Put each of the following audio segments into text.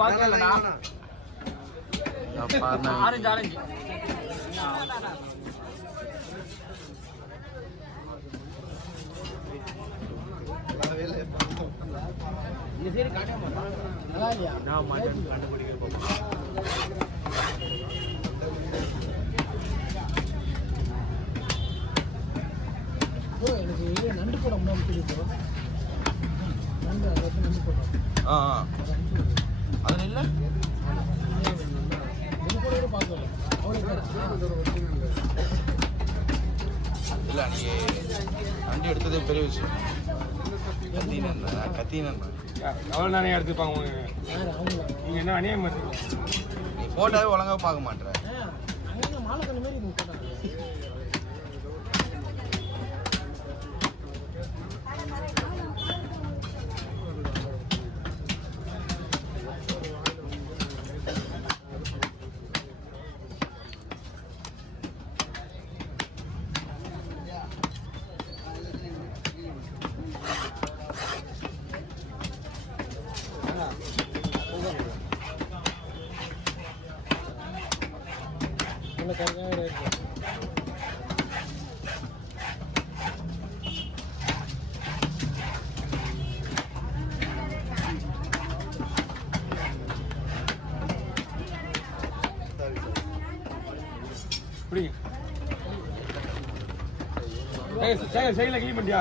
பார்க்கலண்ணா orange orange இந்த side காட்ட மாட்டான் நல்லா இல்லையா நான் மாட்டேன் கண்டுபிடிக்க போறேன் ப்ரோ எனக்கு நண்டு படம் ரொம்ப பிடிக்கும் நண்டு அது நண்டு படம் அது இல்ல இது கூட பார்க்கல அவருக்கு இல்ல நீ நண்டு எடுத்ததே பெரிய விஷயம் கத்தினா எவ்வளோ நானே எடுத்துப்பாங்க நீங்கள் என்ன அநியாயம் பண்ணுறீங்க நீ ஃபோட்டோவே ஒழுங்காக பார்க்க மாட்டேற மாலை கண்ணு மாதிரி போட்டாங்க சைல கிளீன் பண்ணியா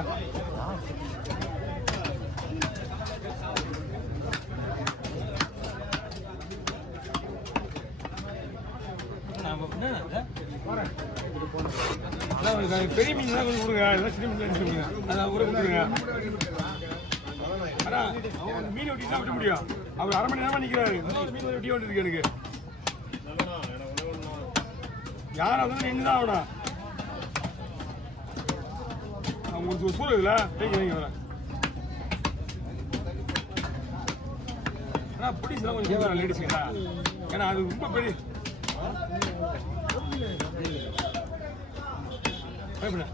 பெரிய மீன் தான் கொஞ்சம் கொடுங்க எல்லாம் சின்ன மீன் சொல்லுங்க அதான் ஊரை கொடுத்துருங்க ஆனா மீன் வெட்டி தான் விட முடியும் அவர் அரை மணி நேரமா நிக்கிறாரு மீன் வெட்டி வந்துருக்கு எனக்கு யாராவது நின்றுதான் ஆகணும் உங்களுக்கு சூழல் இல்லை தேங்க வரேன் ஆனால் பிடிச்சலாம் கொஞ்சம் கேட்குறேன் லேடிஸுங்களா ஏன்னா அது ரொம்ப பெரிய பயப்பட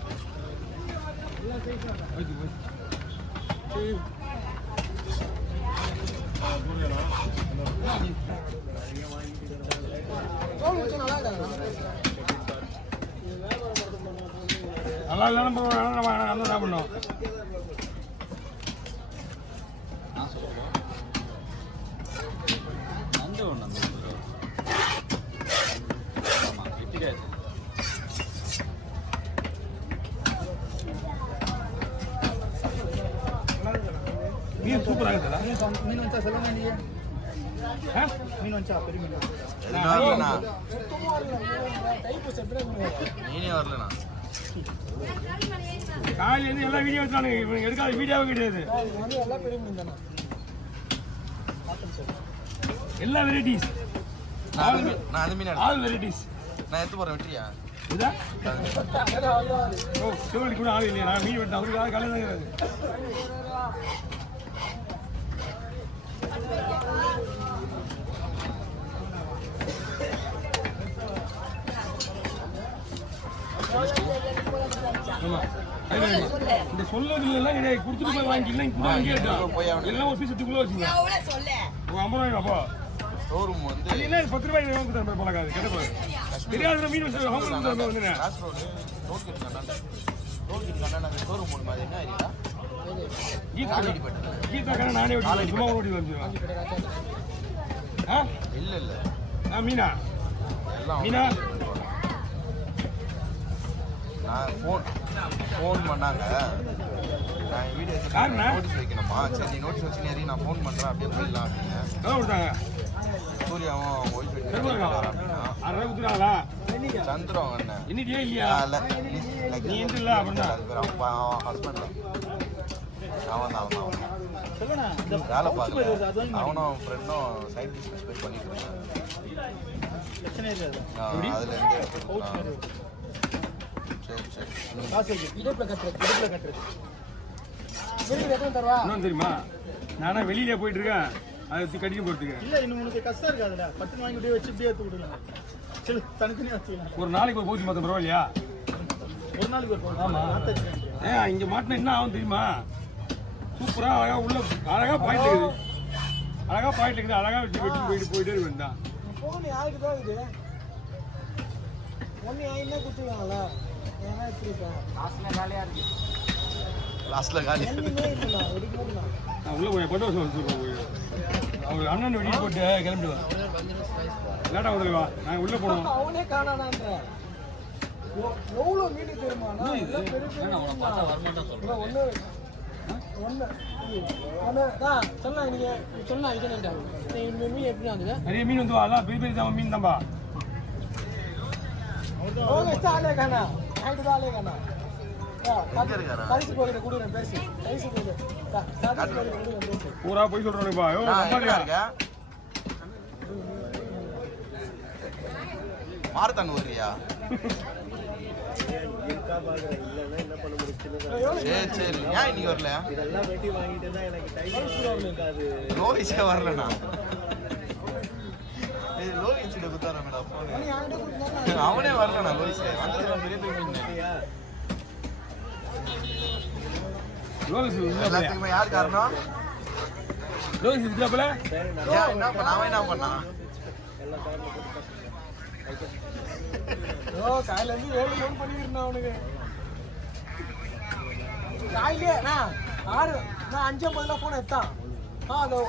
நல்லா இல்லைன்னு நம்ம என்ன பண்ணோம் நண்டு ஒன்று மீன் சூப்பராக இருக்குதா மீன் வச்சா சொல்லுங்க நீங்கள் மீன் வச்சா பெரிய மீன் மீனே வரலண்ணா காலையிலேருந்து எல்லா வீடியோ வச்சானுங்க இவங்க எடுக்காத வீடியோவும் கிடையாது எல்லா வெரைட்டிஸ் ஆல் வெரைட்டிஸ் நான் எடுத்து போகிறேன் வெற்றியா இதா ஓ சிவடி கூட ஆள் இல்லையா நான் மீன் வெட்டேன் அவருக்காக காலையில் தான் இந்த சொல்லதுல எல்லாம் கிடையாது கொடுத்துட்டு போய் வாங்கிக்கலாம் எல்லாம் ஒரு பீஸ் சுட்டுக்குள்ள வச்சுங்க 50 ரூபாய் அப்பா ஷோரூம் வந்து இல்ல 10 ரூபாய் வாங்கி தரேன் பழகாது கேட்ட தெரியாத மீன் வந்து ஹோம் வந்து கிராஸ் ரோட் ரோட் கண்ணா ஷோரூம் போற மாதிரி என்ன ஐடியா கீதா கண்ணா நானே ஓடி சும்மா ஓடி வந்துறேன் இல்ல மீனா மீனா நான் ஃபோன் பண்ணாங்க நான் வீடியோ நோட்டீஸ் வைக்கணுமா சரி நோட்டீஸ் வச்சு நேரி நான் ஃபோன் பண்ணுறேன் அப்படியே போயிடலாம் அப்படின்னு சூர்யாவும் ஒய்ஃப் அப்படின்னா சந்திரம் அண்ணன் இன்னிட்டே இல்லையா நீ இல்லை அப்படின்னா அப்பா ஹஸ்பண்ட் அவன் வேலை பார்க்கல அவனும் ஃப்ரெண்டும் சைட் பிஸ்னஸ் போய் பண்ணிட்டு இருக்காங்க அதுல இருந்து தெரியுமா நானா வெளியில போயிட்டு இருக்கேன் அது கடிக்க போறதுக்கு இல்ல இன்னும் உனக்கு கஷ்டம் இருக்கு அதுல பட்டு வாங்கி வச்சு இப்படியே எடுத்து விடலாம் சரி தனித்தனியா வச்சுக்கலாம் ஒரு நாளைக்கு ஒரு பௌத்தி மாத்தம் பரவாயில்லையா ஒரு நாளைக்கு ஒரு ஆமா இங்க மாட்டினா என்ன ஆகும் தெரியுமா சூப்பரா அழகா உள்ள அழகா பாயிண்ட் இருக்குது அழகா பாயிண்ட் இருக்குது, அழகா வச்சு வெட்டி போயிட்டே இருக்கு தான். போன் யாருக்கு தான் இது? ஒன்னு என்ன குடுத்துருக்காங்கல்ல, ஏன்னா வச்சிருக்கேன். லாஸ்ட்ல காலி. நான் உள்ள போய் பட்டு வச்சுருக்கோம். அவர் அண்ணன் வெட்டி போட்டு கிளம்பிடுவான். லேட்டா விடுவா, நாங்கள் உள்ள போனோம். அவனே காணானான்ற எவ்வளோ மீன் தெரியுமா? நிறைய மீன் வந்து அதான் பெரிய பெரிய மீன் தான்பா. பூரா போய் சொல்றேன்ப்பா. மாரத்தான் வர்றியா? சரி சரி, ஏன் இன்னைக்கு வரல? லோகிச்சே வரலண்ணா. லோகிச்சிட்ட குத்தார மேடம் போன். அவனே வரலண்ணா. லோகிச்சே வந்து பெரிய பெரிய மீன். எல்லாத்துக்குமே யார் காரணம்? லோகிச்சு விட்டாப்புல. என்ன பண்ண அவன் என்ன பண்ணான்? காலையில இருந்து 7 ஃபோன் பண்ணிருந்தேன் அவனுக்கு. காலையிலே நான் 5:50 போன் எடுத்தான். அதோ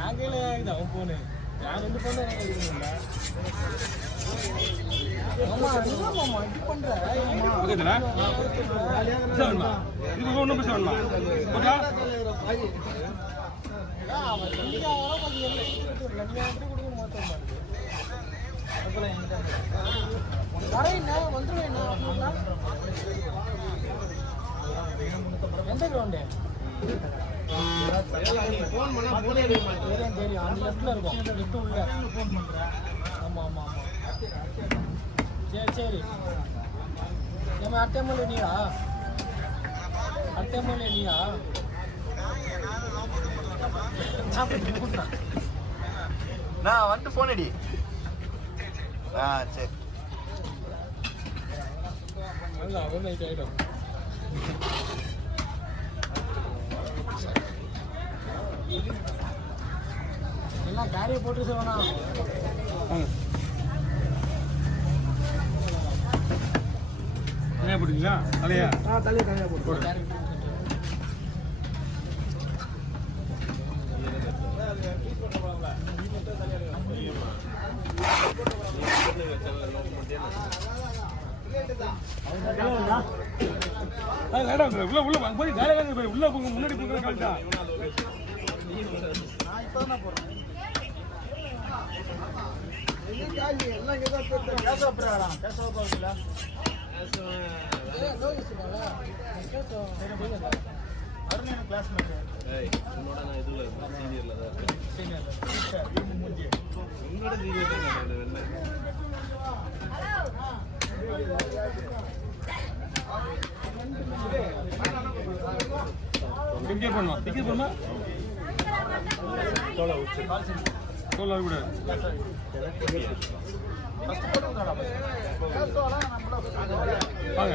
என் கையில இது அவன் போனு. நான் 2 போன் எனக்கு எடுக்கணும்ல. ஆமா ஆமா இது பண்ற. ஓகேடா. சரிமா. இது ஒண்ணும் பிரச்சனை இல்ல. ஓகே. அவன் நீங்க வர கொஞ்சம் என்ன கொடுத்துறல. நீங்க எப்படி கொடுக்க மாட்டோம். வரேன்னா வந்துருவேண்ணா. எந்த கிரவுண்டு? ஃபோன் பண்ணா போனே எடுக்க மாட்டேன். தெரியும் அந்த லெஃப்ட்ல இருக்கும். லெஃப்ட் உள்ள ஃபோன் பண்றேன். ஆமா ஆமா ஆமா. சரி சரி. நம்ம அட்டேமல நீயா? அட்டேமல நீயா? நான் வந்து போன் அடி. சரி. எல்லாம் காரியை போட்டு சொல்லுவானா? தலையா போட்டுங்களா? தலையா? தலையா போட்டு. உள்ள போய் காலையில உள்ள முன்னாடி போய் கழிச்சா டிக்கெட் பண்ணுவோம். டிக்கெட் பண்ணுமா? சொல்ல கூட வாங்க.